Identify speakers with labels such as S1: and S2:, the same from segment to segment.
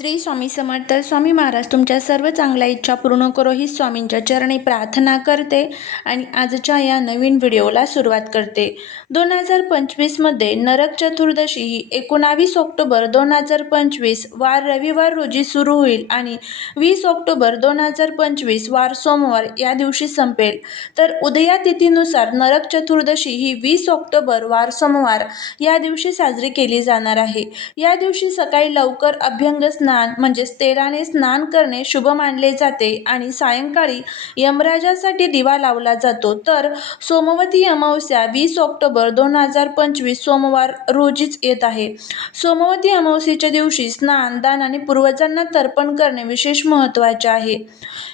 S1: श्री स्वामी समर्थ स्वामी महाराज तुमच्या सर्व चांगल्या इच्छा पूर्ण करो ही स्वामींच्या चरणी प्रार्थना करते आणि आजच्या या नवीन व्हिडिओला सुरुवात करते. दोन हजार पंचवीसमध्ये नरक चतुर्दशी ही एकोणावीस ऑक्टोबर दोन हजार पंचवीस वार रविवार रोजी सुरू होईल आणि वीस ऑक्टोबर दोन हजार पंचवीस वार सोमवार या दिवशी संपेल. तर उदया तिथीनुसार नरक चतुर्दशी ही वीस ऑक्टोबर वार सोमवार या दिवशी साजरी केली जाणार आहे. या दिवशी सकाळी लवकर अभ्यंग स्नान स्नान म्हणजेच तेलाने स्नान करणे शुभ मानले जाते आणि सायंकाळी यमराजासाठी दिवा लावला जातो. तर सोमवती अमावस्या वीस ऑक्टोबर दोन हजार पंचवीस सोमवार रोजीच येत आहे. सोमवती अमावस्येच्या दिवशी स्नान दान आणि पूर्वजांना तर्पण करणे विशेष महत्त्वाचे आहे.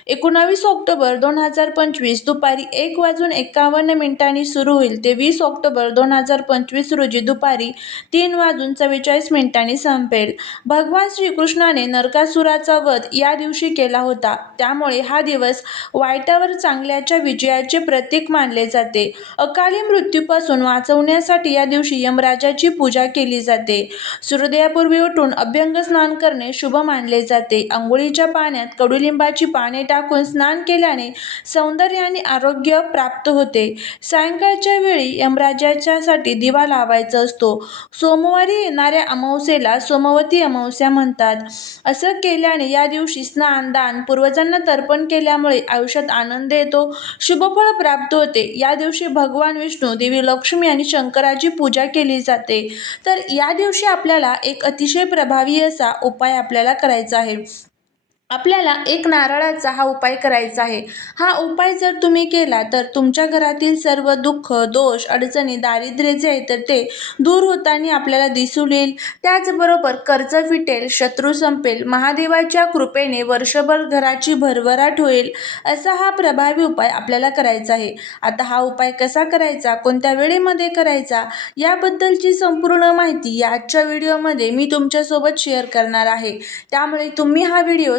S1: एकोणावीस ऑक्टोबर दोन हजार पंचवीस दुपारी एक वाजून एकावन्न मिनिटांनी सुरू होईल ते वीस ऑक्टोबर दोन हजार पंचवीस रोजी दुपारी तीन वाजून चव्वेचाळीस मिनिटांनी संपेल. भगवान श्रीकृष्ण कृष्णाने नरकासुराचा वध या दिवशी केला होता. त्यामुळे हा दिवस वाईटावर चांगल्याच्या विजयाचे प्रतीक मानले जाते. अकाली मृत्यूपासून वाचवण्यासाठी या दिवशी यमराजाची पूजा केली जाते. सूर्योदयापूर्वी उठून अभ्यंग स्नान करणे शुभ मानले जाते. आंघोळीच्या पाण्यात कडुलिंबाची पाने टाकून स्नान केल्याने सौंदर्य आणि आरोग्य प्राप्त होते. सायंकाळच्या वेळी यमराजाच्यासाठी दिवा लावायचा असतो. सोमवारी येणाऱ्या अमावस्येला सोमवती अमावस्या म्हणतात. असं केल्याने या दिवशी स्नान दान पूर्वजांना तर्पण केल्यामुळे आयुष्यात आनंद येतो शुभफळ प्राप्त होते. या दिवशी भगवान विष्णू देवी लक्ष्मी आणि शंकराची पूजा केली जाते. तर या दिवशी आपल्याला एक अतिशय प्रभावी असा उपाय आपल्याला करायचा आहे. आपल्याला एक नारळाचा हा उपाय करायचा आहे. हा उपाय जर तुम्ही केला तर तुमच्या घरातील सर्व दुःख दोष अडचणी दारिद्र्य जे आहे तर ते दूर होताना आपल्याला दिसून येईल. त्याचबरोबर कर्ज फिटेल शत्रू संपेल महादेवाच्या कृपेने वर्षभर घराची भरभराट होईल असा हा प्रभावी उपाय आपल्याला करायचा आहे. आता हा उपाय कसा करायचा कोणत्या वेळेमध्ये करायचा याबद्दलची संपूर्ण माहिती या आजच्या व्हिडिओमध्ये मी तुमच्यासोबत शेअर करणार आहे. त्यामुळे तुम्ही हा व्हिडिओ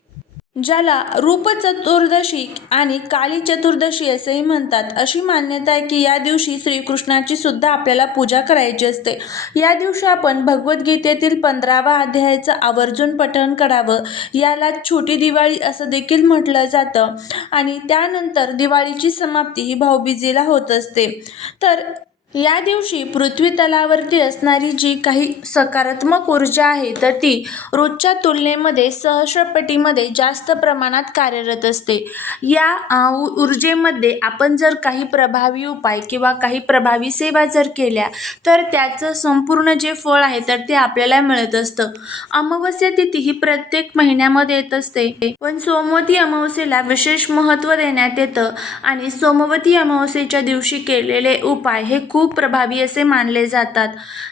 S1: ज्याला रूप चतुर्दशी आणि काली चतुर्दशी असेही म्हणतात अशी मान्यता आहे की या दिवशी श्रीकृष्णाची सुद्धा आपल्याला पूजा करायची असते. या दिवशी आपण भगवद्गीतेतील पंधरावा अध्यायाचं आवर्जून पठण करावं. याला छोटी दिवाळी असं देखील म्हटलं जातं आणि त्यानंतर दिवाळीची समाप्ती ही भाऊबीजेला होत असते. तर या दिवशी पृथ्वी तलावरती असणारी जी काही सकारात्मक ऊर्जा आहे तर ती रोजच्या तुलनेमध्ये सहस्रपटीमध्ये जास्त प्रमाणात कार्यरत असते. या ऊर्जेमध्ये आपण जर काही प्रभावी उपाय किंवा काही प्रभावी सेवा जर केल्या तर त्याचं संपूर्ण जे फळ आहे तर ते आपल्याला मिळत असतं. अमावस्या तिथी ही प्रत्येक महिन्यामध्ये येत असते. पण सोमवती अमावस्येला विशेष महत्त्व देण्यात येतं आणि सोमवती अमावस्येच्या दिवशी केलेले उपाय हे खूप खूप प्रभावी असे मानले जातात.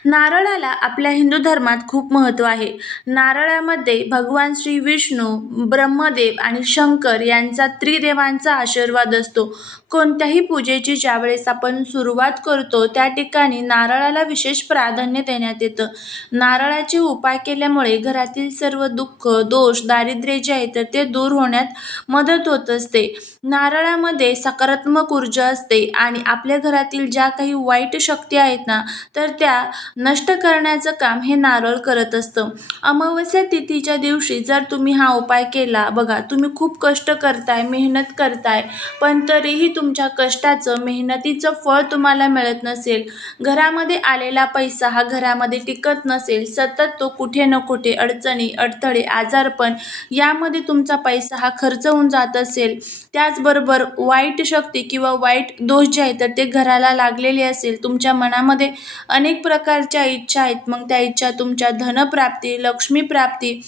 S1: नारळाला आपल्या हिंदू धर्मात खूप महत्त्व आहे. नारळामध्ये भगवान श्री विष्णू ब्रह्मदेव आणि शंकर यांचा त्रिदेवांचा आशीर्वाद असतो. कोणत्याही पूजेची ज्यावेळेस आपण सुरुवात करतो त्या ठिकाणी नारळाला विशेष प्राधान्य देण्यात येतं. नारळाचे उपाय केल्यामुळे घरातील सर्व दुःख दोष दारिद्र्य जे आहे तर ते दूर होण्यात मदत होत असते. नारळामध्ये सकारात्मक ऊर्जा असते आणि आपल्या घरातील ज्या काही वाईट वाईट शक्ती आहेत ना तर त्या नष्ट करण्याचं काम हे नारळ करत असतं. अमावस्या तिथीच्या दिवशी जर तुम्ही हा उपाय केला बघा तुम्ही खूप कष्ट करताय मेहनत करताय पण तरीही तुमच्या कष्टाचं मेहनतीचं फळ तुम्हाला मिळत नसेल. घरामध्ये आलेला पैसा हा घरामध्ये टिकत नसेल सतत तो कुठे न कुठे अडचणी अडथळे आजारपण यामध्ये तुमचा पैसा हा खर्च होऊन जात असेल. त्याचबरोबर वाईट शक्ती किंवा वाईट दोष जे आहेत तर ते घराला लागलेले असेल. तुमच्या मनामध्ये अनेक प्रकारच्या इच्छा आहेत. मग त्या इच्छा तुमच्या धनप्राप्ती लक्ष्मीप्राप्ती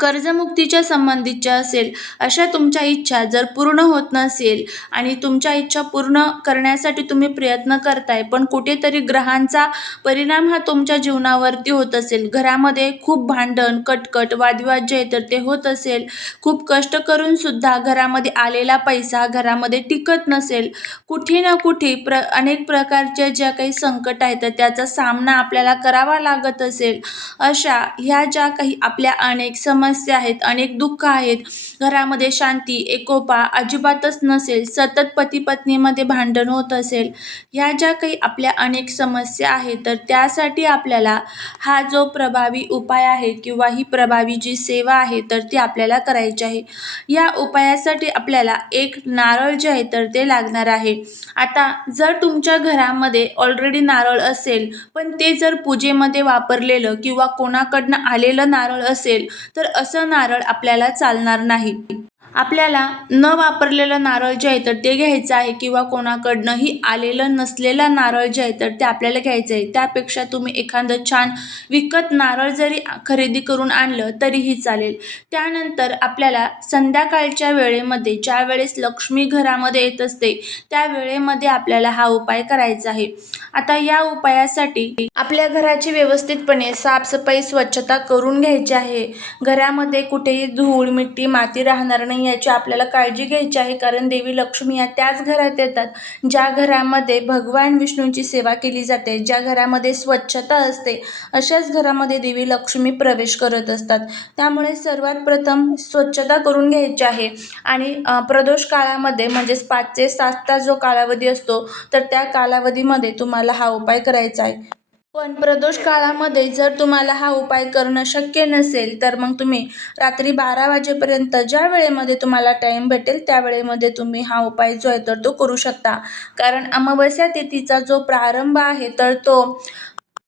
S1: कर्जमुक्तीच्या संबंधितच्या असेल अशा तुमच्या इच्छा जर पूर्ण होत नसेल आणि तुमच्या इच्छा पूर्ण करण्यासाठी तुम्ही प्रयत्न करताय पण कुठेतरी ग्रहांचा परिणाम हा तुमच्या जीवनावरती होत असेल. घरामध्ये खूप भांडण कटकट वादविवाद जे तर ते होत असेल. खूप कष्ट करून सुद्धा घरामध्ये आलेला पैसा घरामध्ये टिकत नसेल. कुठे ना कुठे प्र अनेक प्रकारच्या ज्या काही संकट आहेत तर त्याचा सामना आपल्याला करावा लागत असेल. अशा ह्या ज्या काही आपल्या अनेक सम समस्या आहेत अनेक दुःख आहेत. घरामध्ये शांती एकोपा अजिबातच नसेल सतत पती पत्नीमध्ये भांडण होत असेल ह्या ज्या काही आपल्या अनेक समस्या आहेत तर त्यासाठी आपल्याला हा जो प्रभावी उपाय आहे किंवा ही प्रभावी जी सेवा आहे तर ती आपल्याला करायची आहे. या उपायासाठी आपल्याला एक नारळ जे आहे तर ते लागणार आहे. आता जर तुमच्या घरामध्ये ऑलरेडी नारळ असेल पण ते जर पूजेमध्ये वापरलेलं किंवा कोणाकडनं आलेलं नारळ असेल तर असं नारळ आपल्याला चालणार नाही. आपल्याला न वापरलेलं नारळ जे आहे तर ते घ्यायचं आहे किंवा कोणाकडनंही आलेलं नसलेलं नारळ जे आहे तर ते आपल्याला घ्यायचं आहे. त्यापेक्षा तुम्ही एखादं छान विकत नारळ जरी खरेदी करून आणलं तरीही चालेल. त्यानंतर आपल्याला संध्याकाळच्या वेळेमध्ये ज्या वेळेस लक्ष्मी घरामध्ये येत असते त्या वेळेमध्ये आपल्याला हा उपाय करायचा आहे. आता या उपायासाठी आपल्या घराची व्यवस्थितपणे साफसफाई स्वच्छता करून घ्यायची आहे. घरामध्ये कुठेही धूळ मिट्टी माती राहणार नाही. याची आपल्याला काळजी घ्यायची आहे. कारण देवी लक्ष्मी या त्याच घरात येतात. ज्या घरामध्ये भगवान विष्णूंची सेवा केली जाते ज्या घरामध्ये स्वच्छता असते अशाच घरामध्ये देवी लक्ष्मी प्रवेश करत असतात. त्यामुळे सर्वात प्रथम स्वच्छता करून घ्यायची आहे. आणि प्रदोष काळामध्ये म्हणजेच पाच ते सात तास जो कालावधी असतो तर त्या कालावधीमध्ये तुम्हाला हा उपाय करायचा आहे. पण प्रदोष काळामध्ये जर तुम्हाला हा उपाय करणं शक्य नसेल तर मग तुम्ही रात्री बारा वाजेपर्यंत ज्या वेळेमध्ये तुम्हाला टाईम भेटेल त्या वेळेमध्ये तुम्ही हा उपाय जो आहे तर तो करू शकता. कारण अमावस्या तिथीचा जो प्रारंभ आहे तर तो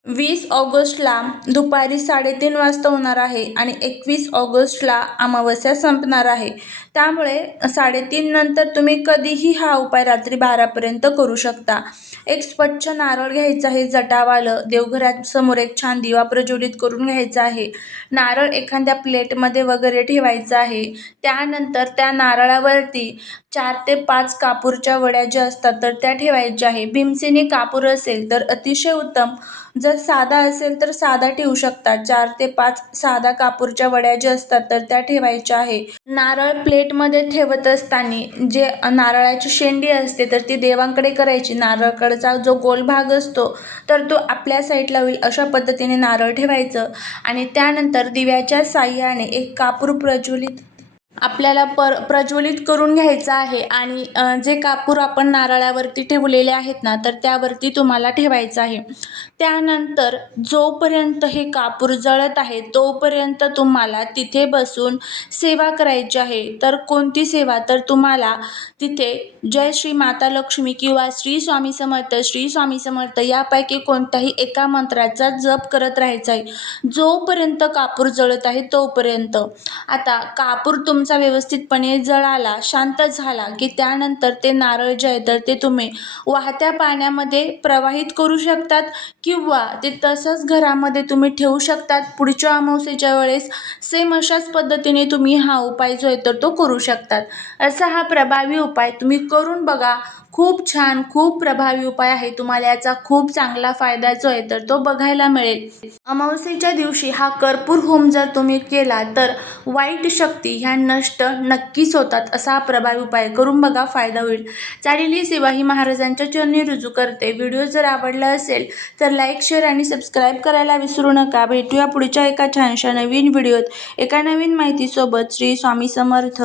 S1: वीस ऑगस्टला दुपारी साडेतीन वाजता होणार आहे आणि एकवीस ऑगस्टला अमावस्या संपणार आहे. त्यामुळे साडेतीन नंतर तुम्ही कधीही हा उपाय रात्री बारापर्यंत करू शकता. एक स्वच्छ नारळ घ्यायचं आहे जटावालं देवघरासमोर एक छान दिवा प्रज्वलित करून घ्यायचा आहे. नारळ एखाद्या प्लेटमध्ये वगैरे ठेवायचं आहे. त्यानंतर त्या नारळावरती चार ते पाच कापूरच्या वड्या ज्या असतात तर त्या ठेवायच्या आहे. भीमसेनी कापूर असेल तर अतिशय उत्तम. जर साधा असेल तर साधा ठेवू शकता चार ते पाच साधा कापूरच्या वड्या ज्या असतात तर त्या ठेवायच्या आहे. नारळ प्लेटमध्ये ठेवत असताना जे नारळाची शेंडी असते तर ती देवांकडे करायची. नारळकडचा जो गोल भाग असतो तर तो आपल्या साईडला होईल अशा पद्धतीने नारळ ठेवायचं. आणि त्यानंतर दिव्याच्या साह्याने एक कापूर प्रज्वलित आपल्याला पर प्रज्वलित करून घ्यायचं आहे आणि जे कापूर आपण नारळावरती ठेवलेले आहेत ना तर त्यावरती तुम्हाला ठेवायचं आहे. त्यानंतर जोपर्यंत हे कापूर जळत आहे तोपर्यंत तुम्हाला तिथे बसून सेवा करायची आहे. तर कोणती सेवा? तर तुम्हाला तिथे जय श्री माता लक्ष्मी किंवा श्री स्वामी समर्थ श्री स्वामी समर्थ यापैकी कोणत्याही एका मंत्राचा जप करत राहायचा आहे. जोपर्यंत कापूर जळत आहे तोपर्यंत. आता कापूर तुमचा व्यवस्थितपणे जळाला शांत झाला की त्यानंतर ते नारळ जे आहे तर ते तुम्ही वाहत्या पाण्यामध्ये प्रवाहित करू शकतात किंवा ते तसंच घरामध्ये तुम्ही ठेवू शकतात. पुढच्या अमावस्येच्या वेळेस सेम अशाच पद्धतीने तुम्ही हा उपाय जो आहे तर तो करू शकतात. असा हा प्रभावी उपाय तुम्ही करून बघा. खूप छान खूप प्रभावी उपाय आहे. तुम्हाला याचा खूप चांगला फायदा जो आहे तर तो बघायला मिळेल. अमावस्येच्या दिवशी हा कर्पूर होम जर तुम्ही केला तर वाईट शक्ती ह्या नष्ट नक्कीच होतात असा प्रभावी उपाय करून बघा फायदा होईल. चालेली सेवा ही महाराजांच्या चरणी रुजू करते. व्हिडिओ जर आवडला असेल तर लाईक शेअर आणि सबस्क्राईब करायला विसरू नका. भेटूया पुढच्या एका छानशा नवीन व्हिडिओत. एका नवीन माहितीसोबत श्री स्वामी समर्थ.